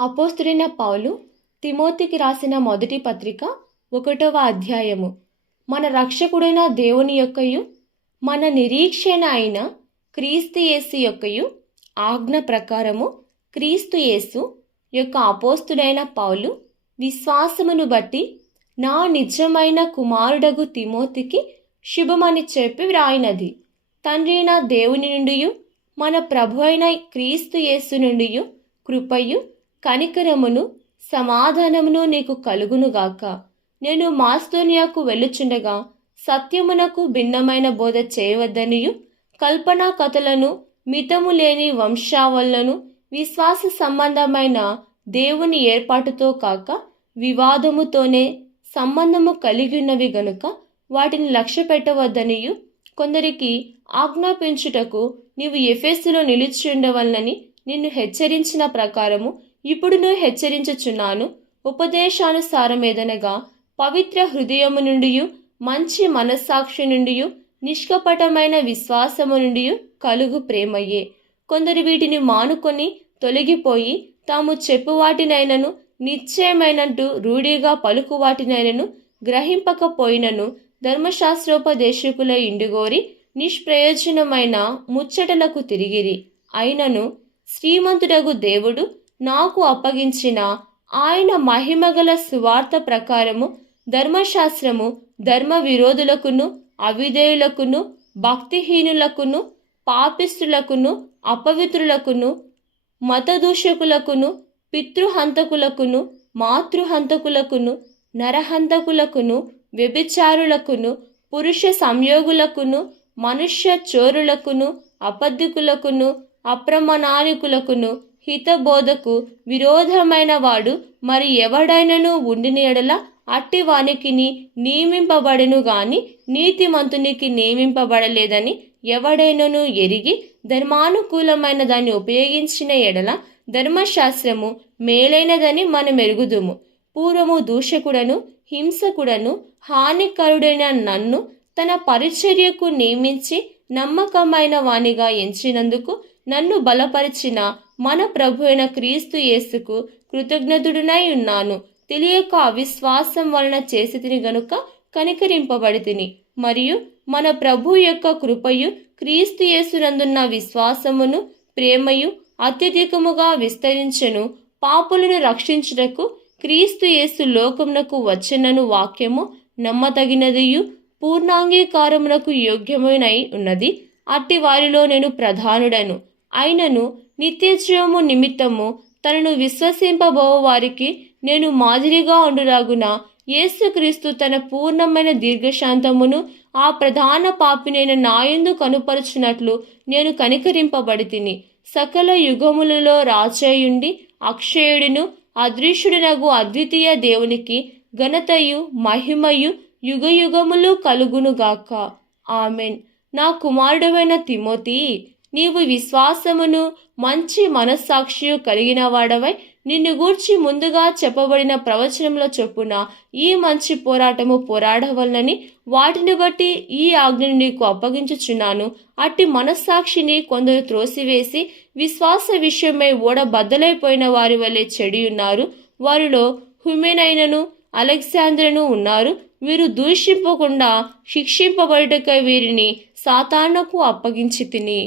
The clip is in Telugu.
అపోస్తుడైన పౌలు తిమోతికి రాసిన మొదటి పత్రిక ఒకటవ అధ్యాయము. మన రక్షకుడైన దేవుని యొక్కయు మన నిరీక్షణ అయిన క్రీస్తు యేసు యొక్కయు ఆజ్ఞ ప్రకారము క్రీస్తు యేసు యొక్క అపోస్తుడైన పౌలు విశ్వాసమును బట్టి నా నిజమైన కుమారుడగు తిమోతికి శుభమని చెప్పి వ్రాయినది. తండ్రి నా దేవుని నుండి మన ప్రభు అయిన క్రీస్తు యేసు నుండి కృపయు కనికరమును సమాధానమును నీకు కలుగునుగాక. నేను మాస్తోనియాకు వెళ్ళుచుండగా సత్యమునకు భిన్నమైన బోధ చేయవద్దనియు కల్పనా కథలను మితము లేని వంశావళ్ళను విశ్వాస సంబంధమైన దేవుని ఏర్పాటుతో కాక వివాదముతోనే సంబంధము కలిగి ఉన్నవి గనుక వాటిని లక్ష్య పెట్టవద్దనియు కొందరికి ఆజ్ఞాపించుటకు నీవు ఎఫెస్సులో నిలిచి ఉండవలనని నిన్ను హెచ్చరించిన ప్రకారము ఇప్పుడును హెచ్చరించుచున్నాను ఉపదేశానుసారమేదనగా పవిత్ర హృదయము నుండి మంచి మనస్సాక్షి నుండి నిష్కపటమైన విశ్వాసము నుండి కలుగు ప్రేమయ్యే. కొందరు వీటిని మానుకొని తొలగిపోయి తాము చెప్పు వాటినైనను నిశ్చయమైనట్టు రూఢీగా పలుకు వాటినైనను గ్రహింపకపోయినను ధర్మశాస్త్రోపదేశకుల ఇండుగోరి నిష్ప్రయోజనమైన ముచ్చటలకు తిరిగిరి. అయినను శ్రీమంతుడగు దేవుడు నాకు అప్పగించిన ఆయన మహిమగల సువార్త ప్రకారము ధర్మశాస్త్రము ధర్మ విరోధులకును అవిధేయులకును భక్తిహీనులకును పాపిస్తులకును అపవిత్రులకును మతదూషకులకును పితృహంతకులకును మాతృహంతకులకును నరహంతకులకును వ్యభిచారులకును పురుష సంయోగులకును మనుష్య చోరులకును అబద్ధికులకును అప్రమాణికులకును హితబోధకు విరోధమైన వాడు మరి ఎవడైనను ఉండిన ఎడల అట్టి వానికిని నియమింపబడెను గాని నీతిమంతునికి నియమింపబడలేదని ఎవడైనను ఎరిగి ధర్మానుకూలమైన దాన్ని ఉపయోగించిన ఎడల ధర్మశాస్త్రము మేలైనదని మనం ఎరుగుదుము పూర్వము దూషకుడను హింసకుడను హానికరుడైన నన్ను తన పరిచర్యకు నియమించి నమ్మకమైన వానిగా ఎంచినందుకు నన్ను బలపరిచిన మన ప్రభు అయిన క్రీస్తు యేసుకు కృతజ్ఞతుడునై ఉన్నాను. తెలియక అవిశ్వాసం వలన చేసి తిని గనుక కనికరింపబడి తిని మరియు మన ప్రభు యొక్క కృపయు క్రీస్తు యేసునందున్న విశ్వాసమును ప్రేమయు అత్యధికముగా విస్తరించెను. పాపులను రక్షించుటకు క్రీస్తు యేసు లోకమునకు వచ్చనను వాక్యము నమ్మతగినదియు పూర్ణాంగీకారమునకు యోగ్యమైనై ఉన్నది. అట్టి వారిలో నేను ప్రధానుడను. అయినను నిత్యజీవము నిమిత్తము తనను విశ్వసింపబో వారికి నేను మాదిరిగా ఉండులాగున యేసుక్రీస్తు తన పూర్ణమైన దీర్ఘశాంతమును ఆ ప్రధాన పాపినైన నాయందు కనుపరుచున్నట్లు నేను కనికరింపబడి తిని సకల యుగములలో రాచేయుండి అక్షయుడును అదృశ్యుడునగు అద్వితీయ దేవునికి ఘనతయు మహిమయు యుగయుగములు కలుగునుగాక. ఆమెన్. నా కుమారుడమైన తిమోతి నీవు విశ్వాసమును మంచి మనస్సాక్షియు కలిగిన వాడవై నిన్ను గూర్చి ముందుగా చెప్పబడిన ప్రవచనంలో చొప్పున ఈ మంచి పోరాటము పోరాడవలనని వాటిని బట్టి ఈ ఆజ్ఞను నీకు అప్పగించుచున్నాను. అట్టి మనస్సాక్షిని కొందరు త్రోసివేసి విశ్వాస విషయమై ఓడ బద్దలైపోయిన వారి వల్లే చెడి ఉన్నారు వారిలో హుమెనైనను అలెగ్జాంద్రను ఉన్నారు. వీరు దూషింపకుండా శిక్షింపబడుటకై వీరిని సాతానకు అప్పగించి తిని